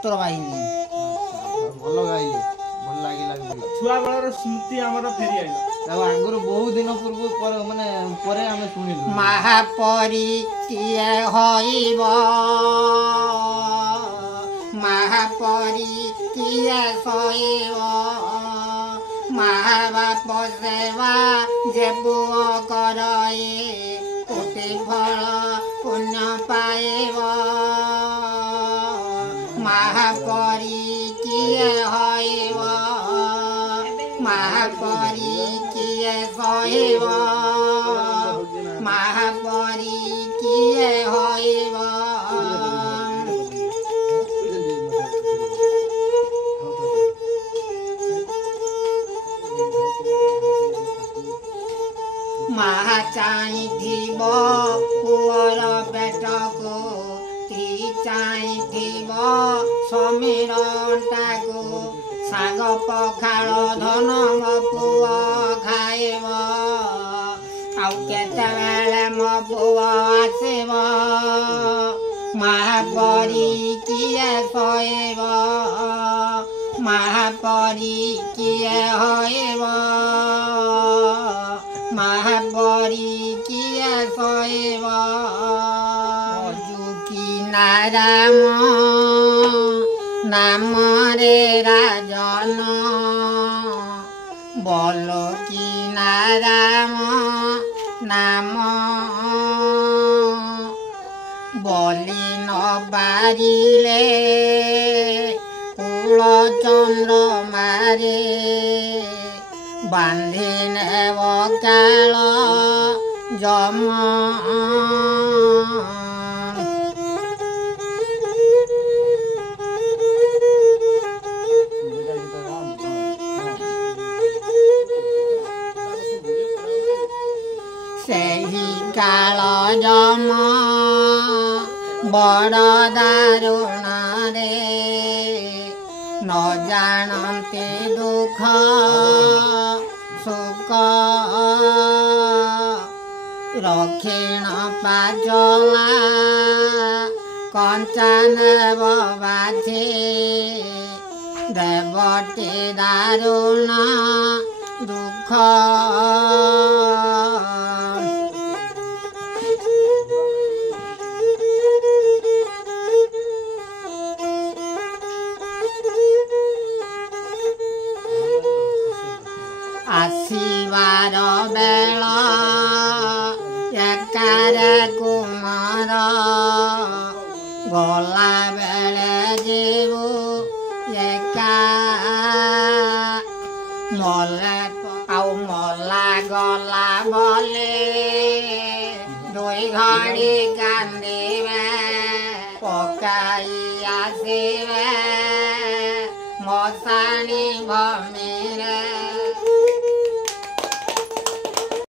उत्तर वाहिनी भल गाइले भल लागिला छुआ बेलार स्मृति हमर फेरी आइला आगर बहुत दिन पूर्व माने परे आमे सुनिलु महापरी किए होइब महापरी किए सोइब महाबाप सेवा जे पुओ करए कोटि फल पुण्य पाइब महापरी किए होइब महापरी किए सोइब महापरी किए होइब महा चाहिथिब पुअर पेटको ती चाहिथिब समीरटाको शाग पखाल धन मो पुआ खाइब आउ केतेबेले मो पुआ आसिब महापरी किए सोइब महापरी किए होइब महापरी किए सोइब जुकी नाराम नाम रे राजन बोलो की नाराम नाम बोली न बारिले कुल चंद्र मारे बांधिने बकाल जम सेही काल जम बड़ दारुण रे न जानते दुख सुख रक्षिण पाचला कंचा नेब बाछे देवटे दारुण दुख आसीबार बेल एकार कुमार गला बेले जीवु एका मले आउ मला गला बोले दुई घड़ी कांदिबे पकाई आसिबे मशाणी भमिरे